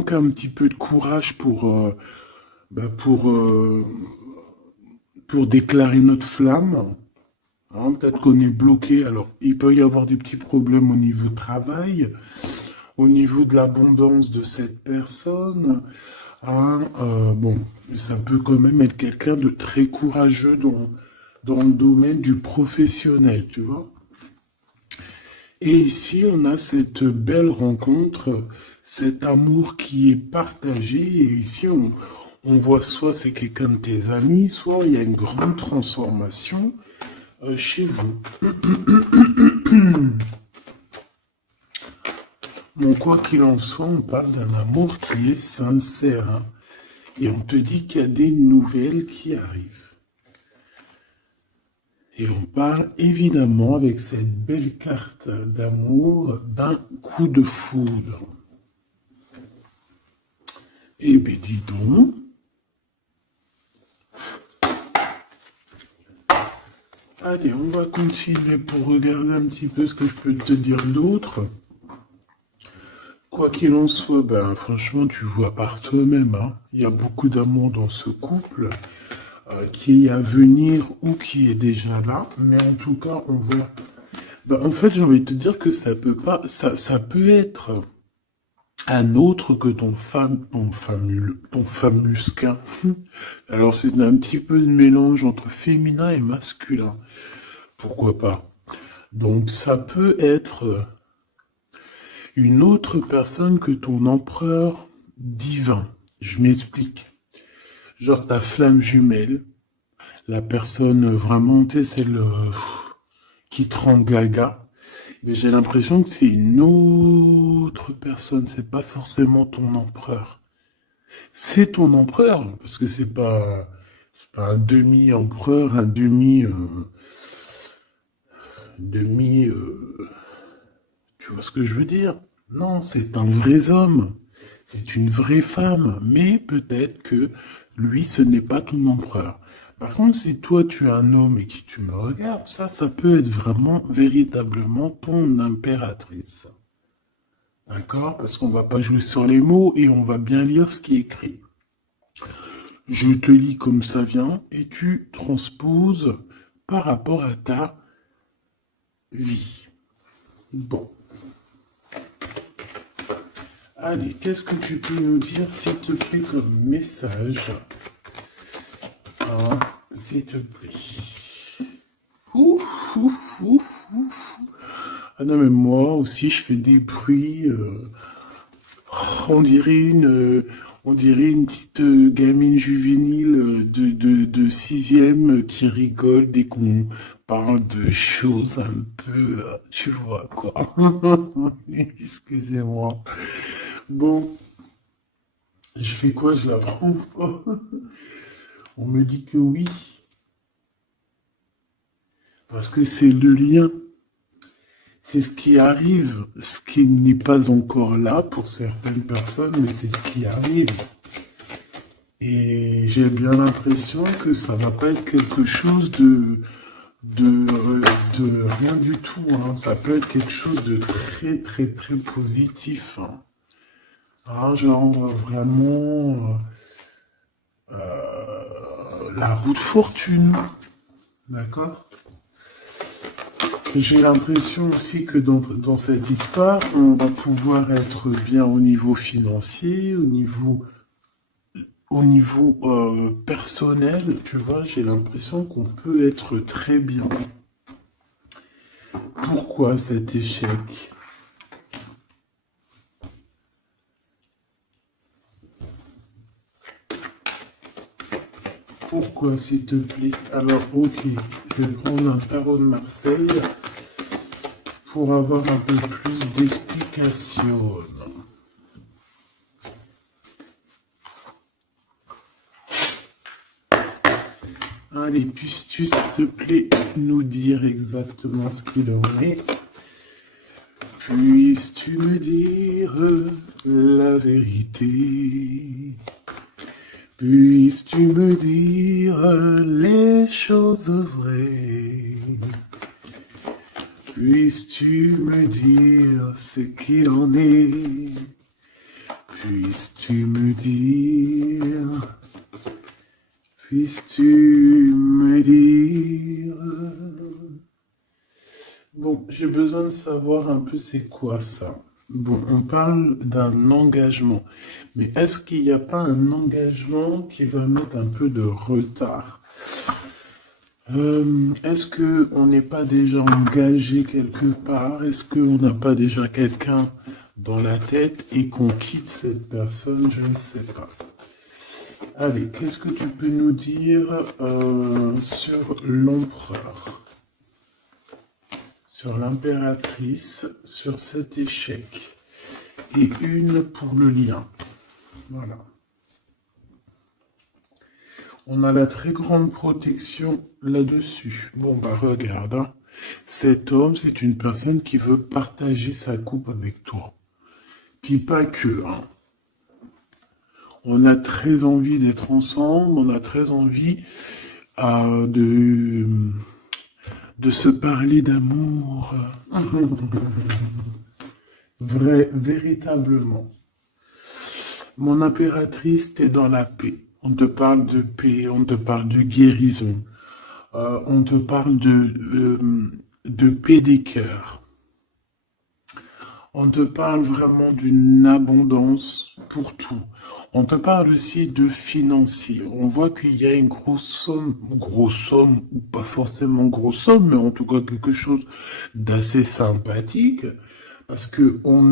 manque un petit peu de courage bah, pour, euh, pour déclarer notre flamme. Hein, peut-être qu'on est bloqué. Alors, il peut y avoir des petits problèmes au niveau du travail, au niveau de l'abondance de cette personne. Hein, bon, ça peut quand même être quelqu'un de très courageux dans le domaine du professionnel, tu vois. Et ici, on a cette belle rencontre, cet amour qui est partagé. Et ici, on voit soit c'est quelqu'un de tes amis, soit il y a une grande transformation chez vous. Bon, quoi qu'il en soit, on parle d'un amour qui est sincère, hein. Et on te dit qu'il y a des nouvelles qui arrivent. Et on parle évidemment avec cette belle carte d'amour d'un coup de foudre. Eh bien, dis donc. Allez, on va continuer pour regarder un petit peu ce que je peux te dire d'autre. Quoi qu'il en soit, ben franchement, tu vois par toi-même, hein. Il y a beaucoup d'amour dans ce couple qui est à venir ou qui est déjà là. Mais en tout cas, on voit. Ben, en fait, j'ai envie de te dire que ça peut pas, ça peut être un autre que ton famusquin. Alors c'est un petit peu de mélange entre féminin et masculin. Pourquoi pas? Donc ça peut être une autre personne que ton empereur divin. Je m'explique. Genre ta flamme jumelle, la personne vraiment, tu sais, celle qui te rend gaga. Mais j'ai l'impression que c'est une autre personne, c'est pas forcément ton empereur. C'est ton empereur, parce que c'est pas un demi-empereur, un demi, tu vois ce que je veux dire? Non, c'est un vrai homme. C'est une vraie femme. Mais peut-être que lui, ce n'est pas ton empereur. Par contre, si toi, tu es un homme et que tu me regardes, ça peut être vraiment, véritablement ton impératrice. D'accord? Parce qu'on va pas jouer sur les mots et on va bien lire ce qui est écrit. Je te lis comme ça vient et tu transposes par rapport à ta vie. Bon. Allez, qu'est-ce que tu peux nous dire, s'il te plaît, comme message? Hein, s'il te plaît. Ouf, ouf, ouf, ouf. Ah non, mais moi aussi, je fais des bruits. On dirait on dirait une petite gamine juvénile de sixième qui rigole dès qu'on parle de choses un peu, tu vois, quoi. Excusez-moi. Bon, je fais quoi? Je la prends pas. On me dit que oui, parce que c'est le lien. C'est ce qui arrive, ce qui n'est pas encore là pour certaines personnes, mais c'est ce qui arrive. Et j'ai bien l'impression que ça va pas être quelque chose de, de rien du tout, hein. Ça peut être quelque chose de très, très, très positif, hein. Ah, genre vraiment la roue de fortune, d'accord? J'ai l'impression aussi que dans cette histoire, on va pouvoir être bien au niveau financier, au niveau personnel, tu vois, j'ai l'impression qu'on peut être très bien. Pourquoi cet échec? Pourquoi, s'il te plaît? Alors, ok, je vais prendre un tarot de Marseille pour avoir un peu plus d'explications. Allez, puisses-tu, s'il te plaît, nous dire exactement ce qu'il en est? Puisses-tu me dire la vérité? Puisses-tu me dire les choses vraies? Puisses-tu me dire ce qu'il en est Puisses-tu me dire, puisses-tu me dire. Bon, j'ai besoin de savoir un peu c'est quoi ça. Bon, on parle d'un engagement, mais est-ce qu'il n'y a pas un engagement qui va mettre un peu de retard? Est-ce que on n'est pas déjà engagé quelque part? Est-ce qu'on n'a pas déjà quelqu'un dans la tête et qu'on quitte cette personne? Je ne sais pas. Allez, qu'est-ce que tu peux nous dire sur l'empereur, sur l'impératrice, sur cet échec? Et une pour le lien. Voilà. On a la très grande protection là-dessus. Bon, bah regarde, hein. Cet homme, c'est une personne qui veut partager sa coupe avec toi. Puis pas que, hein. On a très envie d'être ensemble, on a très envie de se parler d'amour. Véritablement. Mon impératrice, t'es dans la paix. On te parle de paix, on te parle de guérison, on te parle de paix des cœurs. On te parle vraiment d'une abondance pour tout. On te parle aussi de financier. On voit qu'il y a une grosse somme, ou pas forcément grosse somme, mais en tout cas quelque chose d'assez sympathique. Parce que on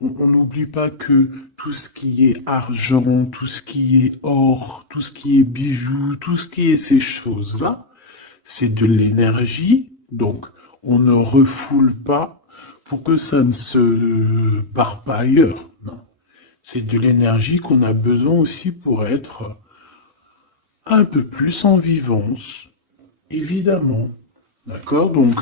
n'oublie pas que tout ce qui est argent, tout ce qui est or, tout ce qui est bijoux, tout ce qui est ces choses-là, c'est de l'énergie. Donc, on ne refoule pas pour que ça ne se barre pas ailleurs. Non. C'est de l'énergie qu'on a besoin aussi pour être un peu plus en vivance, évidemment. D'accord? Donc,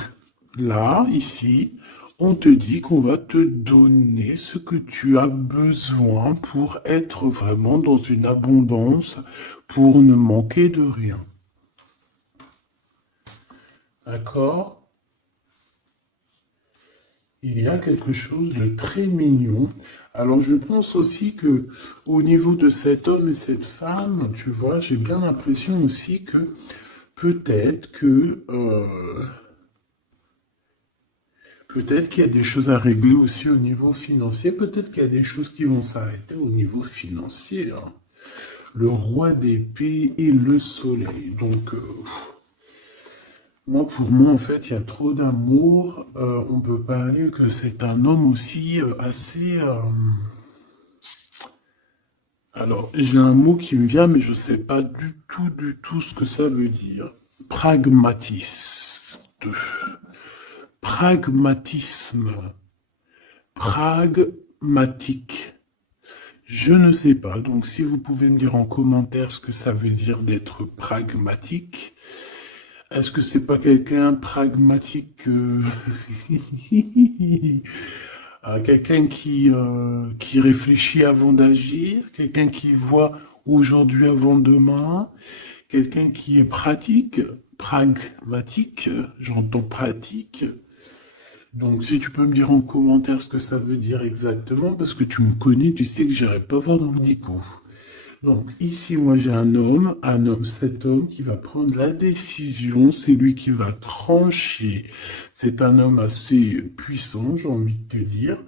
là, ici, on te dit qu'on va te donner ce que tu as besoin pour être vraiment dans une abondance, pour ne manquer de rien. D'accord? Il y a quelque chose de très mignon. Alors je pense aussi que au niveau de cet homme et cette femme, tu vois, j'ai bien l'impression aussi que peut-être que peut-être qu'il y a des choses à régler aussi au niveau financier. Peut-être qu'il y a des choses qui vont s'arrêter au niveau financier, hein. Le roi d'épée et le soleil. Donc moi, pour moi, en fait, il y a trop d'amour. On peut parler que c'est un homme aussi assez... Alors, j'ai un mot qui me vient, mais je ne sais pas du tout ce que ça veut dire. Pragmatiste. Pragmatisme. Pragmatique. Je ne sais pas. Donc, si vous pouvez me dire en commentaire ce que ça veut dire d'être pragmatique. Est-ce que c'est pas quelqu'un pragmatique, quelqu'un qui réfléchit avant d'agir, quelqu'un qui voit aujourd'hui avant demain, quelqu'un qui est pratique, pragmatique, j'entends pratique. Donc si tu peux me dire en commentaire ce que ça veut dire exactement, parce que tu me connais, tu sais que j'irai pas voir dans le dico. Donc ici, moi j'ai cet homme qui va prendre la décision, c'est lui qui va trancher. C'est un homme assez puissant, j'ai envie de te dire.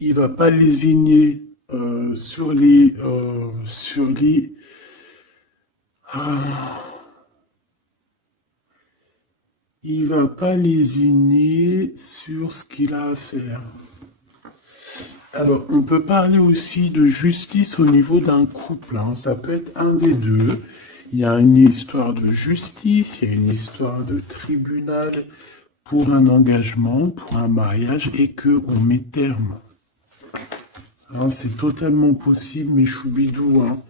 Il va pas lésigner sur les... il va pas lésiner sur ce qu'il a à faire. Alors, on peut parler aussi de justice au niveau d'un couple, hein. Ça peut être un des deux. Il y a une histoire de justice, il y a une histoire de tribunal pour un engagement, pour un mariage, et qu'on met terme. Hein, c'est totalement possible, mes choubidous, hein.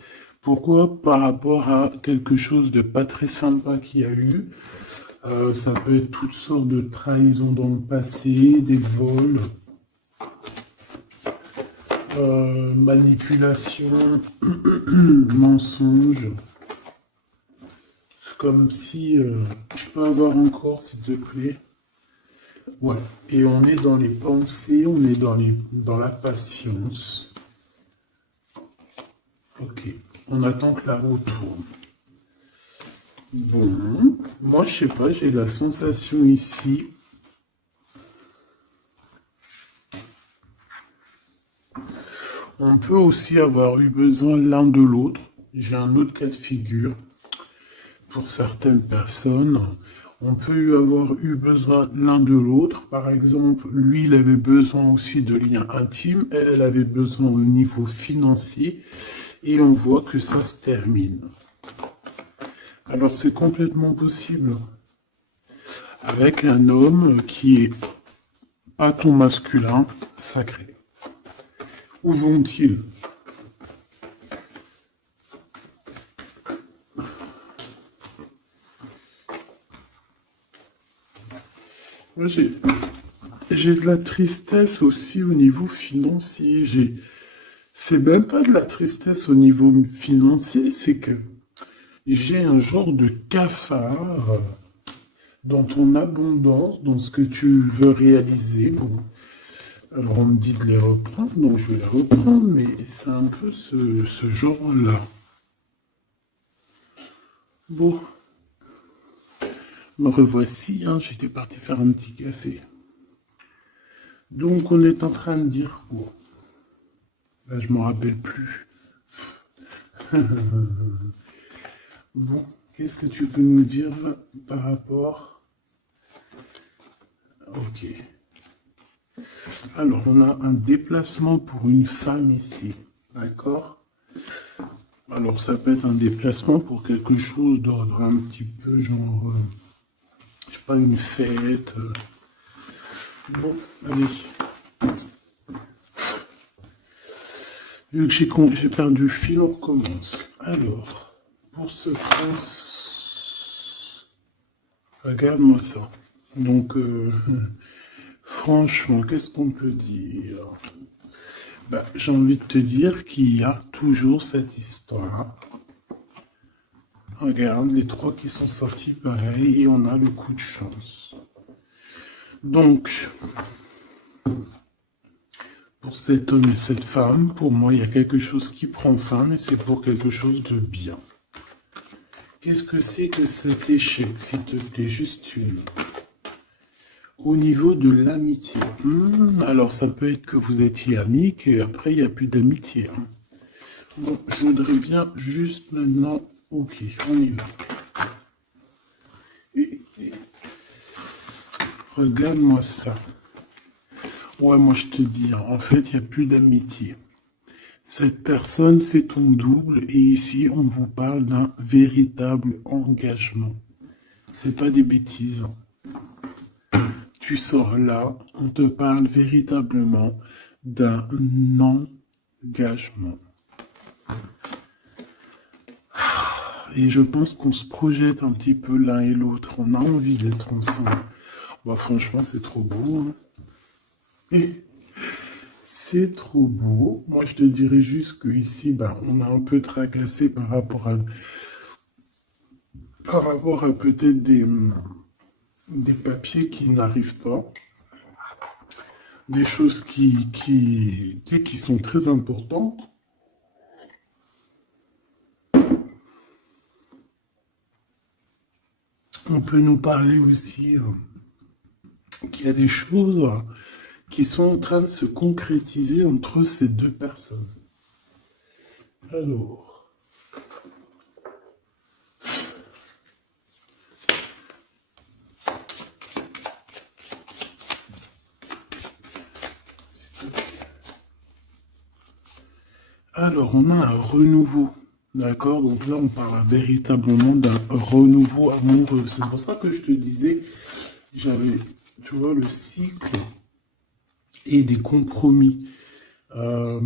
Pourquoi? Par rapport à quelque chose de pas très sympa qu'il y a eu. Ça peut être toutes sortes de trahisons dans le passé, des vols. Manipulation, mensonge. C'est comme si... je peux avoir encore, s'il te plaît. Ouais. Et on est dans les pensées, on est dans la patience. Ok, on attend que la roue tourne. Bon, moi je sais pas, j'ai la sensation ici. On peut aussi avoir eu besoin l'un de l'autre. J'ai un autre cas de figure. Pour certaines personnes, on peut avoir eu besoin l'un de l'autre. Par exemple, lui, il avait besoin aussi de liens intimes. Elle avait besoin au niveau financier. Et on voit que ça se termine. Alors c'est complètement possible. Avec un homme qui est pas ton masculin sacré. Où vont-ils? Moi, j'ai de la tristesse aussi au niveau financier. C'est même pas de la tristesse au niveau financier, c'est que j'ai un genre de cafard dans ton abondance, dans ce que tu veux réaliser. Bon. Alors on me dit de les reprendre, donc je vais les reprendre, mais c'est un peu ce genre-là. Bon, me revoici, hein, j'étais parti faire un petit café. Donc on est en train de dire quoi? Là, je m'en rappelle plus. Bon, qu'est-ce que tu peux nous dire par rapport? Ok. Alors, on a un déplacement pour une femme ici. D'accord? Alors, ça peut être un déplacement pour quelque chose d'ordre un petit peu genre, je sais pas, une fête. Bon, allez. Vu que j'ai perdu le fil, on recommence. Alors, pour ce France, regarde-moi ça. Donc, franchement, qu'est-ce qu'on peut dire? Bah, j'ai envie de te dire qu'il y a toujours cette histoire. Regarde, les trois qui sont sortis pareil, et on a le coup de chance. Donc, pour cet homme et cette femme, pour moi, il y a quelque chose qui prend fin, mais c'est pour quelque chose de bien. Qu'est-ce que c'est que cet échec, s'il te plaît, juste une? Au niveau de l'amitié. Alors, ça peut être que vous étiez amis, qu'après, il n'y a plus d'amitié. Bon, je voudrais bien juste maintenant... Ok, on y va. Regarde-moi ça. Ouais, moi je te dis, hein, en fait, il n'y a plus d'amitié. Cette personne, c'est ton double, et ici, on vous parle d'un véritable engagement. C'est pas des bêtises. Tu sors là, on te parle véritablement d'un engagement. Et je pense qu'on se projette un petit peu l'un et l'autre. On a envie d'être ensemble. Bah, franchement, c'est trop beau. Hein. Et c'est trop beau. Moi, je te dirais juste qu'ici, bah, on a un peu tracassé par rapport à peut-être des papiers qui n'arrivent pas. Des choses qui sont très importantes. On peut nous parler aussi qu'il y a des choses qui sont en train de se concrétiser entre ces deux personnes. Alors, on a un renouveau. D'accord? Donc là, on parle véritablement d'un renouveau amoureux. C'est pour ça que je te disais, j'avais, tu vois, le cycle et des compromis. Euh,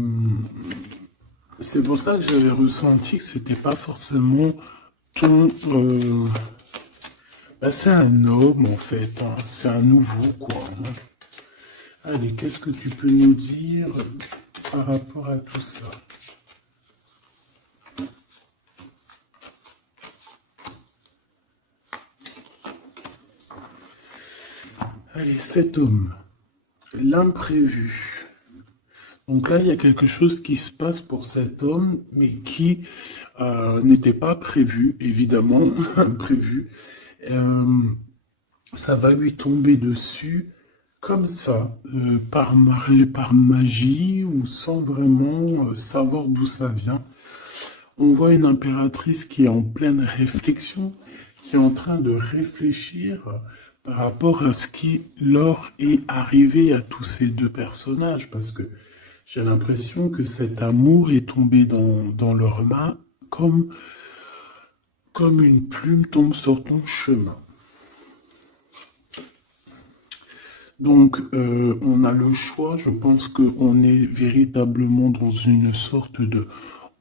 c'est pour ça que j'avais ressenti que c'était pas forcément ton. Bah, c'est un homme en fait, hein. C'est un nouveau quoi. Hein. Allez, qu'est-ce que tu peux nous dire par rapport à tout ça? Allez, cet homme, l'imprévu. Donc là, il y a quelque chose qui se passe pour cet homme, mais qui n'était pas prévu, évidemment, imprévu. Euh, Ça va lui tomber dessus comme ça, par magie ou sans vraiment savoir d'où ça vient. On voit une impératrice qui est en pleine réflexion, qui est en train de réfléchir par rapport à ce qui leur est arrivé à tous ces deux personnages, parce que j'ai l'impression que cet amour est tombé dans leurs mains comme une plume tombe sur ton chemin. Donc, on a le choix. Je pense qu'on est véritablement dans une sorte de...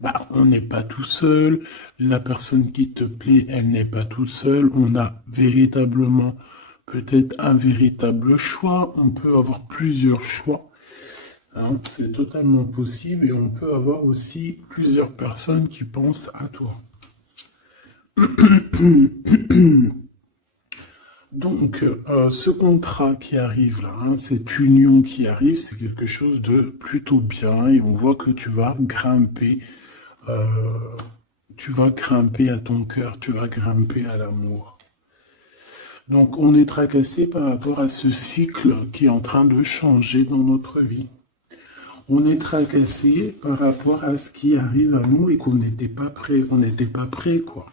Bah, on n'est pas tout seul. La personne qui te plaît, elle n'est pas toute seule. On a véritablement peut-être un véritable choix. On peut avoir plusieurs choix. Hein, c'est totalement possible. Et on peut avoir aussi plusieurs personnes qui pensent à toi. Donc, ce contrat qui arrive là, hein, cette union qui arrive, c'est quelque chose de plutôt bien et on voit que euh, tu vas grimper à ton cœur, tu vas grimper à l'amour. Donc, on est tracassé par rapport à ce cycle qui est en train de changer dans notre vie. On est tracassé par rapport à ce qui arrive à nous et qu'on n'était pas prêt, on n'était pas prêt, quoi.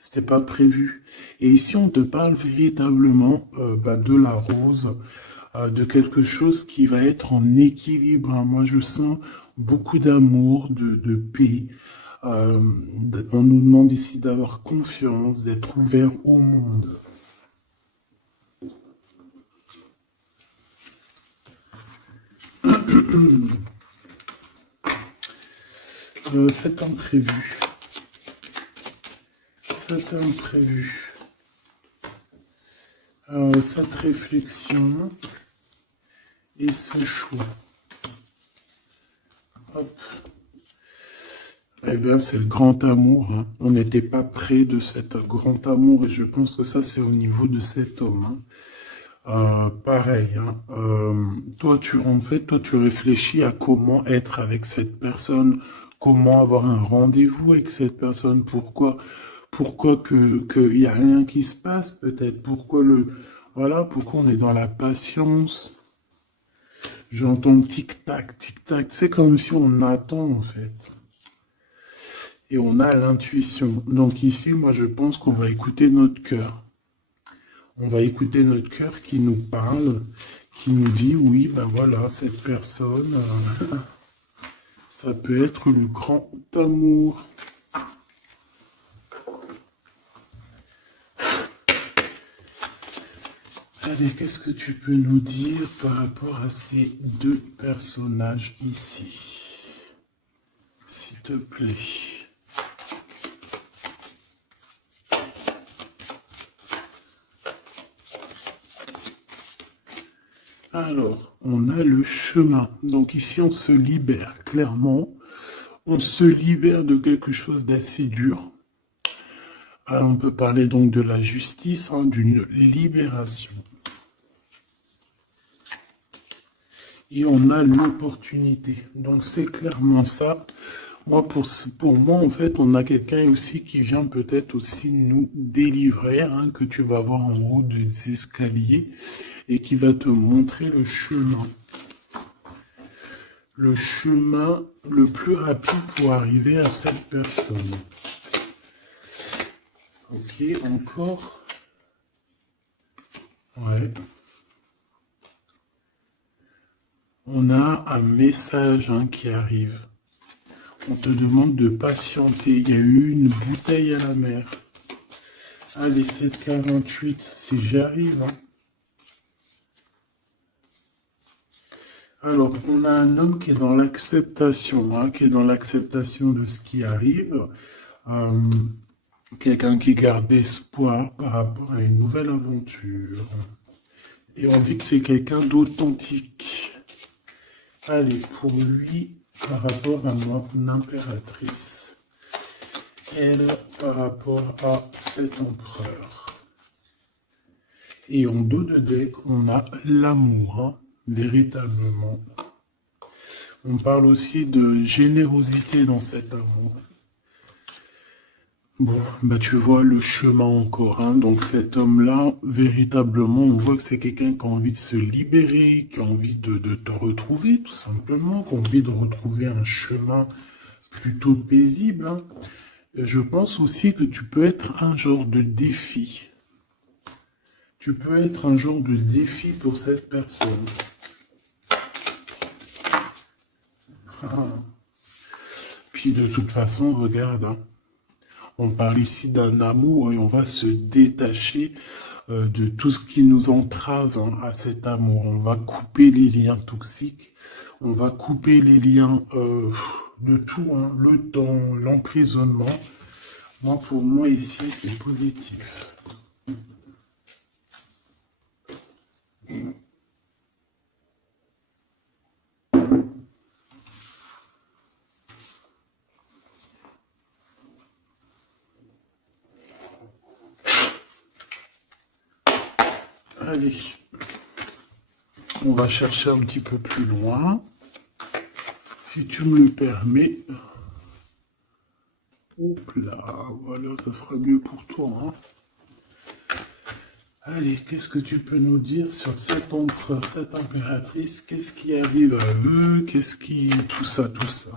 C'était pas prévu. Et ici, on te parle véritablement de la rose, de quelque chose qui va être en équilibre. Hein. Moi, je sens beaucoup d'amour, de paix. On nous demande ici d'avoir confiance, d'être ouvert au monde. C'est imprévu. C'est imprévu. Cette réflexion et ce choix. Hop. Eh bien, c'est le grand amour. Hein. On n'était pas près de cet grand amour et je pense que ça, c'est au niveau de cet homme. Hein. Pareil. Hein. Toi, tu réfléchis à comment être avec cette personne, comment avoir un rendez-vous avec cette personne, pourquoi qu'il y a rien qui se passe, peut-être, voilà, pourquoi on est dans la patience. J'entends tic-tac, tic-tac. C'est comme si on attend, en fait. Et on a l'intuition. Donc ici, moi, je pense qu'on va écouter notre cœur. On va écouter notre cœur qui nous parle, qui nous dit, oui, ben voilà, cette personne, ça peut être le grand amour. Allez, qu'est-ce que tu peux nous dire par rapport à ces deux personnages ici? S'il te plaît. Alors, on a le chemin. Donc ici, on se libère, clairement. On se libère de quelque chose d'assez dur. On peut parler donc de la justice, hein, d'une libération. Et on a l'opportunité. Donc c'est clairement ça. Moi, pour moi, en fait, on a quelqu'un aussi qui vient peut-être aussi nous délivrer, hein, que tu vas voir en haut des escaliers, et qui va te montrer le chemin. Le chemin le plus rapide pour arriver à cette personne. Ok, encore. Ouais. On a un message, hein, qui arrive. On te demande de patienter. Il y a eu une bouteille à la mer. Allez, 7,48, si j'y arrive. Hein. Alors, on a un homme qui est dans l'acceptation, hein, qui est dans l'acceptation de ce qui arrive. Quelqu'un qui garde espoir par rapport à une nouvelle aventure. Et on dit que c'est quelqu'un d'authentique. Allez, pour lui, par rapport à mon impératrice. Elle, par rapport à cet empereur. Et en dos de deck, on a l'amour, hein, véritablement. On parle aussi de générosité dans cet amour. Bon, bah tu vois le chemin encore, hein. Donc cet homme-là, véritablement, on voit que c'est quelqu'un qui a envie de se libérer, qui a envie de te retrouver, tout simplement, qui a envie de retrouver un chemin plutôt paisible, hein. Et je pense aussi que tu peux être un genre de défi. Tu peux être un genre de défi pour cette personne. Puis de toute façon, regarde, hein. On parle ici d'un amour et on va se détacher de tout ce qui nous entrave, hein, à cet amour. On va couper les liens toxiques, on va couper les liens de tout, hein, le temps, l'emprisonnement. Moi, pour moi, ici, c'est positif. Allez, on va chercher un petit peu plus loin. Si tu me le permets. Hop là, voilà, ça sera mieux pour toi, hein. Allez, qu'est-ce que tu peux nous dire sur cet empereur, cette impératrice? Qu'est-ce qui arrive à eux? Qu'est-ce qui... Tout ça, tout ça.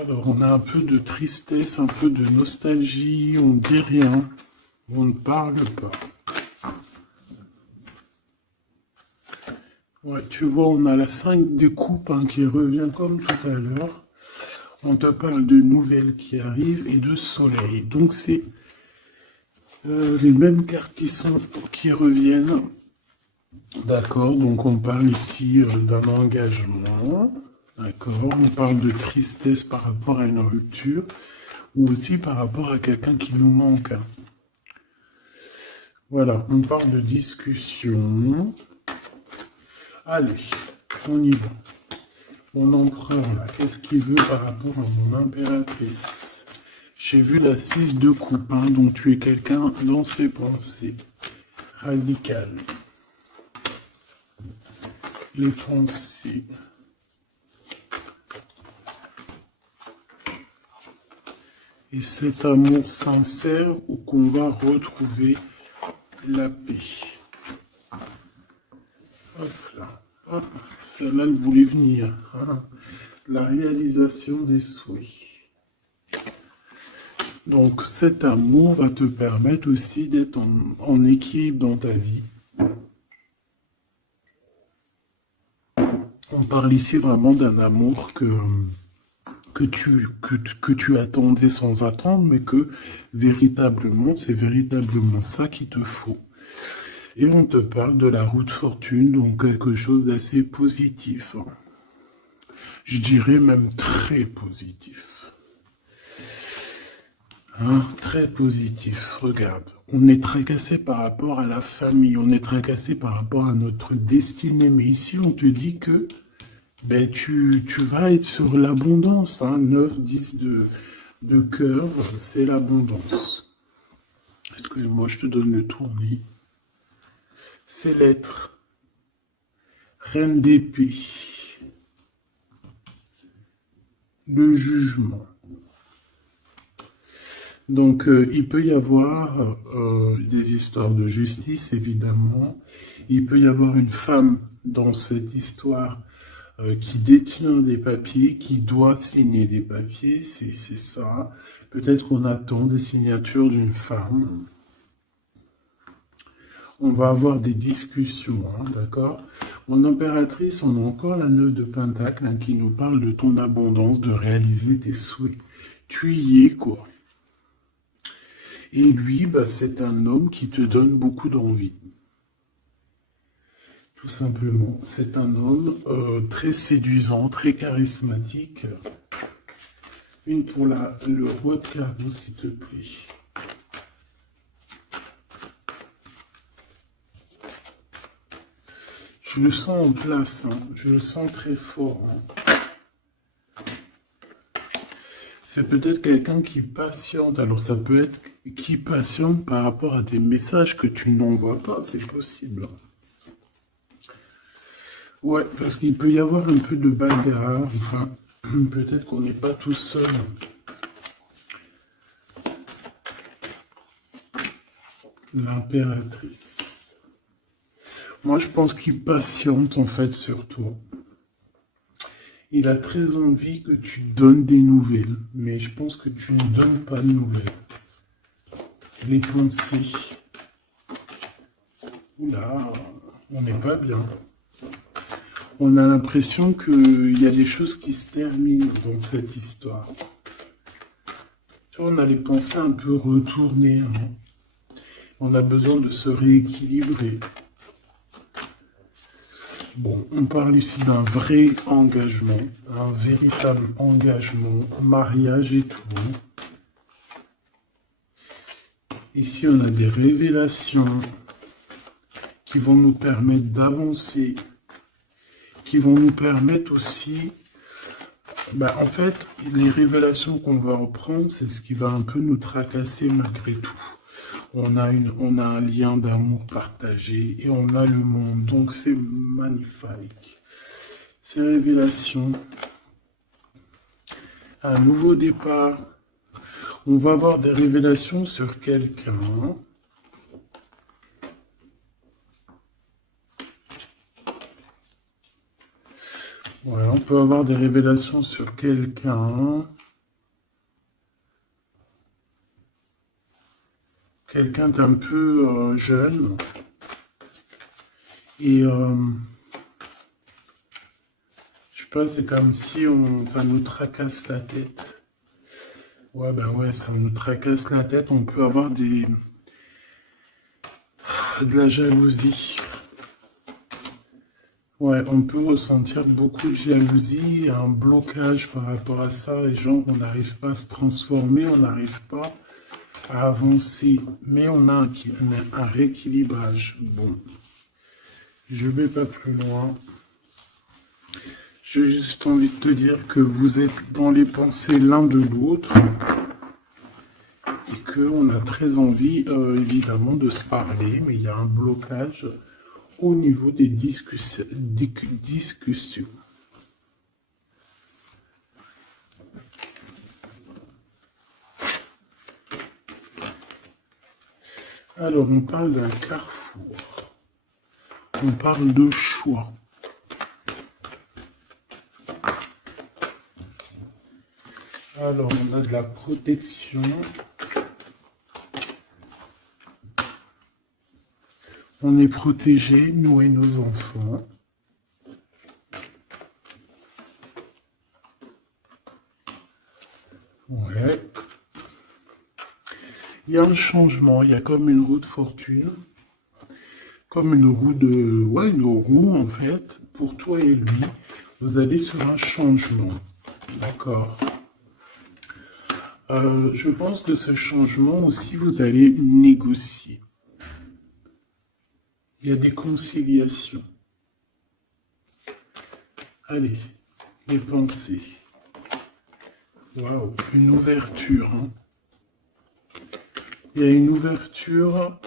Alors, on a un peu de tristesse, un peu de nostalgie, on ne dit rien, on ne parle pas. Ouais, tu vois, on a la 5 de coupe, hein, qui revient comme tout à l'heure. On te parle de nouvelles qui arrivent et de soleil. Donc, c'est les mêmes cartes qui reviennent. D'accord, donc on parle ici d'un engagement. D'accord, on parle de tristesse par rapport à une rupture ou aussi par rapport à quelqu'un qui nous manque. Voilà, on parle de discussion. Allez, on y va. Mon empereur, là, qu'est-ce qu'il veut par rapport à mon impératrice? J'ai vu la 6 de coupe, hein, donc tu es quelqu'un dans ses pensées. Radical. Les pensées. Et cet amour sincère où qu'on va retrouver la paix. Hop là. Hop. Celle-là, elle voulait venir, hein. La réalisation des souhaits. Donc cet amour va te permettre aussi d'être en équilibre dans ta vie. On parle ici vraiment d'un amour que tu attendais sans attendre, mais que véritablement, c'est véritablement ça qu'il te faut. Et on te parle de la roue de fortune, donc quelque chose d'assez positif. Je dirais même très positif. Hein, très positif. Regarde, on est tracassé par rapport à la famille, on est tracassé par rapport à notre destinée, mais ici on te dit que ben, tu vas être sur l'abondance, hein. 9, 10 de cœur, c'est l'abondance. Excuse-moi, je te donne le tournis. C'est l'être. Reine d'épée. Le jugement. Donc, il peut y avoir des histoires de justice, évidemment. Il peut y avoir une femme dans cette histoire qui détient des papiers, qui doit signer des papiers, c'est ça. Peut-être qu'on attend des signatures d'une femme. On va avoir des discussions, hein, d'accord? Mon impératrice, on a encore la 9 de Pentacle, hein, qui nous parle de ton abondance, de réaliser tes souhaits. Tu y es, quoi. Et lui, bah, c'est un homme qui te donne beaucoup d'envie. Tout simplement, c'est un homme très séduisant, très charismatique. Une pour le roi de carreau, s'il te plaît. Je le sens en place, hein. Je le sens très fort, hein. C'est peut-être quelqu'un qui patiente. Alors ça peut être qui patiente par rapport à des messages que tu n'envoies pas, c'est possible. Ouais, parce qu'il peut y avoir un peu de bagarre, enfin, peut-être qu'on n'est pas tout seul. L'impératrice. Moi, je pense qu'il patiente, en fait, sur toi. Il a très envie que tu donnes des nouvelles, mais je pense que tu ne donnes pas de nouvelles. Les pensées. Oula, on n'est pas bien. On a l'impression qu'il y a des choses qui se terminent dans cette histoire. Tu vois, on a les pensées un peu retournées, hein. On a besoin de se rééquilibrer. Bon, on parle ici d'un vrai engagement, un véritable engagement, mariage et tout. Ici, on a des révélations qui vont nous permettre d'avancer, qui vont nous permettre aussi... en fait, les révélations qu'on va en prendre, c'est ce qui va un peu nous tracasser malgré tout. On a un lien d'amour partagé et on a le monde. Donc c'est magnifique. Ces révélations, un nouveau départ. On va avoir des révélations sur quelqu'un. Ouais, on peut avoir des révélations sur quelqu'un. Quelqu'un d'un peu jeune. Et je sais pas, c'est comme si ça nous tracasse la tête. Ouais, ben ouais, ça nous tracasse la tête. On peut avoir de la jalousie. Ouais, on peut ressentir beaucoup de jalousie, un blocage par rapport à ça. Les gens, on n'arrive pas à se transformer, on n'arrive pas à avancer. Mais on a un rééquilibrage. Bon, je vais pas plus loin. J'ai juste envie de te dire que vous êtes dans les pensées l'un de l'autre et qu'on a très envie, évidemment, de se parler, mais il y a un blocage au niveau des discussions. Alors, on parle d'un carrefour. On parle de choix. Alors, on a de la protection. On est protégé, nous et nos enfants. Ouais. Il y a un changement, il y a comme une roue de fortune. Comme une roue de... Ouais, une roue, en fait. Pour toi et lui, vous allez sur un changement. D'accord. Je pense que ce changement aussi, vous allez négocier. Il y a des conciliations. Allez, les pensées. Waouh, une ouverture, hein. Il y a une ouverture.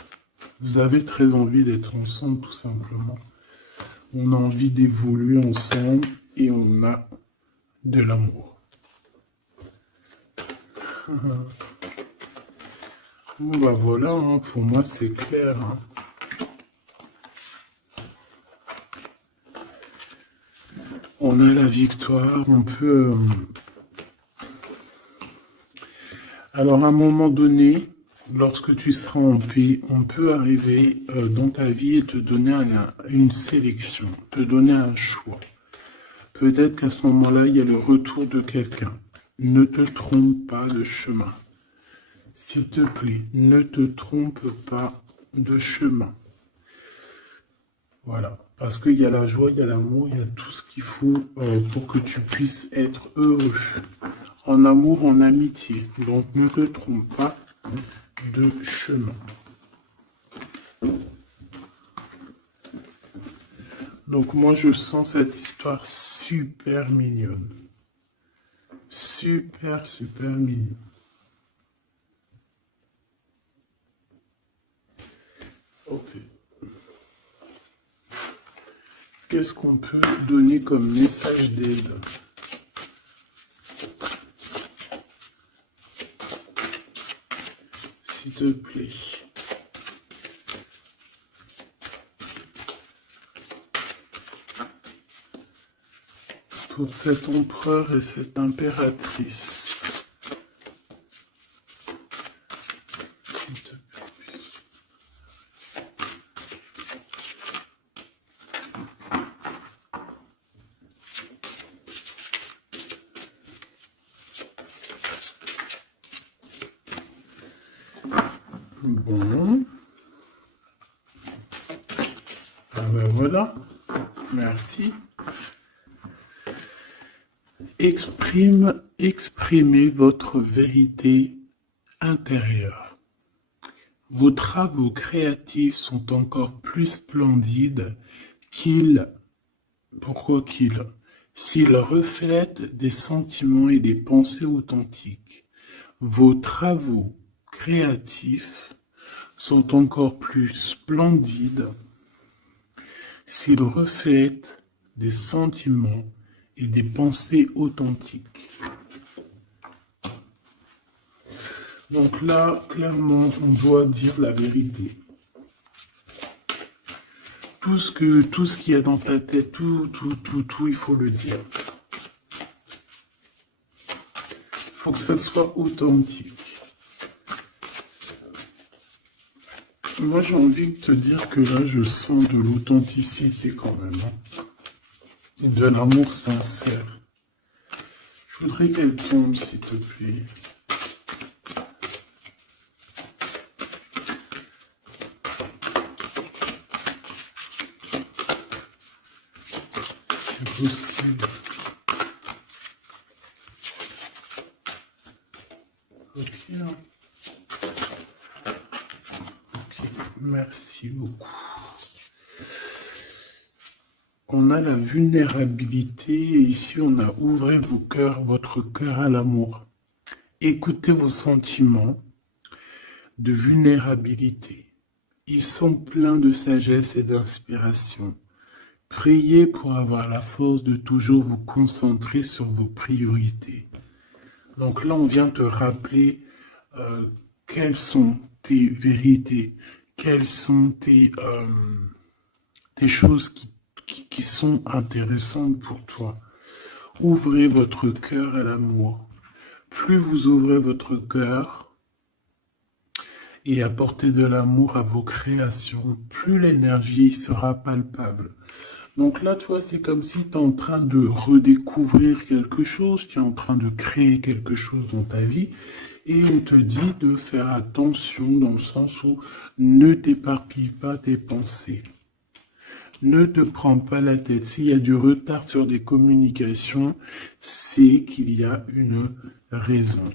Vous avez très envie d'être ensemble, tout simplement. On a envie d'évoluer ensemble et on a de l'amour. Bon, bah voilà, hein, pour moi c'est clair, hein. On a la victoire, on peut... Alors à un moment donné, lorsque tu seras en paix, on peut arriver dans ta vie et te donner une sélection, te donner un choix. Peut-être qu'à ce moment-là, il y a le retour de quelqu'un. Ne te trompe pas de chemin. S'il te plaît, ne te trompe pas de chemin. Voilà. Parce qu'il y a la joie, il y a l'amour, il y a tout ce qu'il faut pour que tu puisses être heureux. En amour, en amitié. Donc ne te trompe pas de chemin. Donc moi je sens cette histoire super mignonne. Super, super mignonne. Ok. Qu'est-ce qu'on peut donner comme message d'aide? S'il te plaît. Pour cet empereur et cette impératrice. S'il te plaît. Bon. Ah ben voilà. Merci. Exprimez votre vérité intérieure. Vos travaux créatifs sont encore plus splendides s'ils reflètent des sentiments et des pensées authentiques. Vos travaux créatifs sont encore plus splendides s'ils reflètent des sentiments et des pensées authentiques. Donc là, clairement, on doit dire la vérité. Tout ce qu'il y a dans ta tête, tout, il faut le dire. Il faut que ça soit authentique. Moi, j'ai envie de te dire que là, je sens de l'authenticité quand même. Et de l'amour sincère. Je voudrais qu'elle tombe, s'il te plaît. C'est possible. Ok. Ok, merci beaucoup. On a la vulnérabilité, et ici on a ouvrez votre cœur à l'amour. Écoutez vos sentiments de vulnérabilité. Ils sont pleins de sagesse et d'inspiration. Priez pour avoir la force de toujours vous concentrer sur vos priorités. Donc là, on vient te rappeler quelles sont tes vérités, quelles sont tes choses qui sont intéressantes pour toi. Ouvrez votre cœur à l'amour. Plus vous ouvrez votre cœur et apportez de l'amour à vos créations, plus l'énergie sera palpable. Donc là, toi, c'est comme si tu es en train de redécouvrir quelque chose, tu es en train de créer quelque chose dans ta vie, et on te dit de faire attention dans le sens où ne t'éparpille pas tes pensées. Ne te prends pas la tête. S'il y a du retard sur des communications, c'est qu'il y a une raison.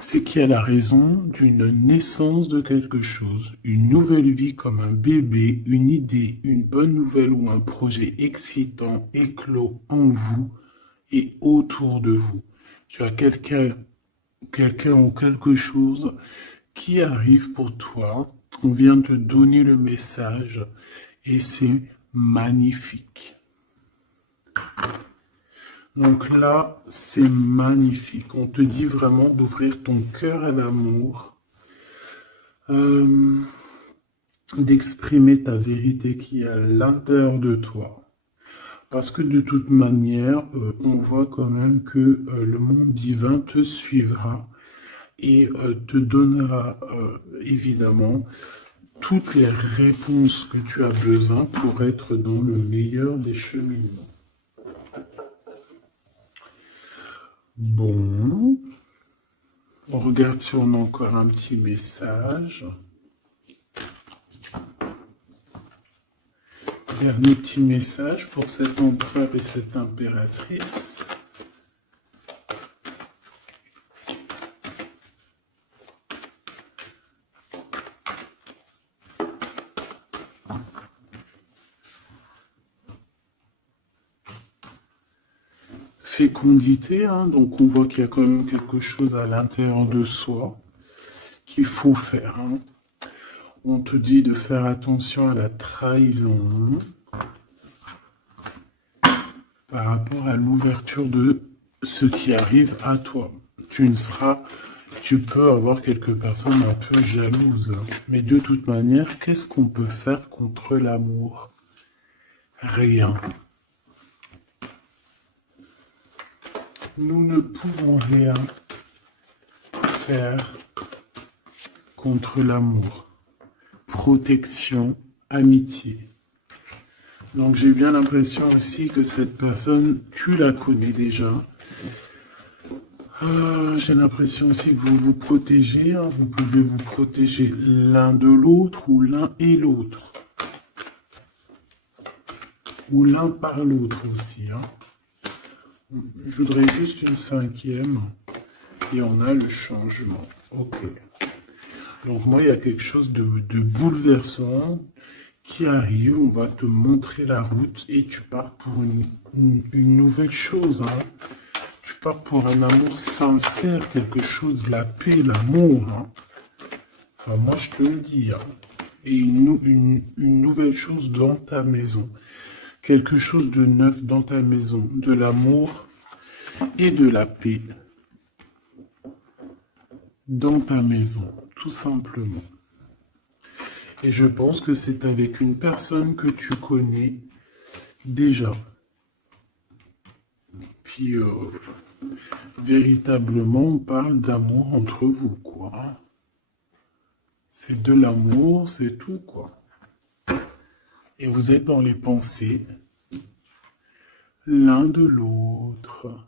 C'est qu'il y a la raison d'une naissance de quelque chose, une nouvelle vie comme un bébé, une idée, une bonne nouvelle ou un projet excitant éclos en vous et autour de vous. Tu as quelqu'un ou quelque chose qui arrive pour toi. On vient te donner le message et c'est magnifique. Donc là, c'est magnifique. On te dit vraiment d'ouvrir ton cœur à l'amour, d'exprimer ta vérité qui est à l'intérieur de toi. Parce que de toute manière, on voit quand même que le monde divin te suivra et te donnera évidemment toutes les réponses que tu as besoin pour être dans le meilleur des cheminements. Bon, on regarde si on a encore un petit message. Dernier petit message pour cet empereur et cette impératrice. Fécondité, hein, donc on voit qu'il y a quand même quelque chose à l'intérieur de soi qu'il faut faire. Hein. On te dit de faire attention à la trahison par rapport à l'ouverture de ce qui arrive à toi. Tu peux avoir quelques personnes un peu jalouses. Mais de toute manière, qu'est-ce qu'on peut faire contre l'amour? Rien. Nous ne pouvons rien faire contre l'amour. Protection, amitié. Donc j'ai bien l'impression aussi que cette personne, tu la connais déjà. J'ai l'impression aussi que vous vous protégez. Hein. Vous pouvez vous protéger l'un de l'autre ou l'un et l'autre. Ou l'un par l'autre aussi. Hein. Je voudrais juste une cinquième. Et on a le changement. Ok. Donc moi, il y a quelque chose de bouleversant qui arrive. On va te montrer la route et tu pars pour une nouvelle chose. Hein. Tu pars pour un amour sincère, quelque chose de la paix, l'amour. Hein. Enfin, moi, je te le dis. Hein. Et une nouvelle chose dans ta maison. Quelque chose de neuf dans ta maison. De l'amour et de la paix. Dans ta maison, tout simplement. Et je pense que c'est avec une personne que tu connais déjà. Puis, véritablement, on parle d'amour entre vous, quoi. C'est de l'amour, c'est tout, quoi. Et vous êtes dans les pensées l'un de l'autre.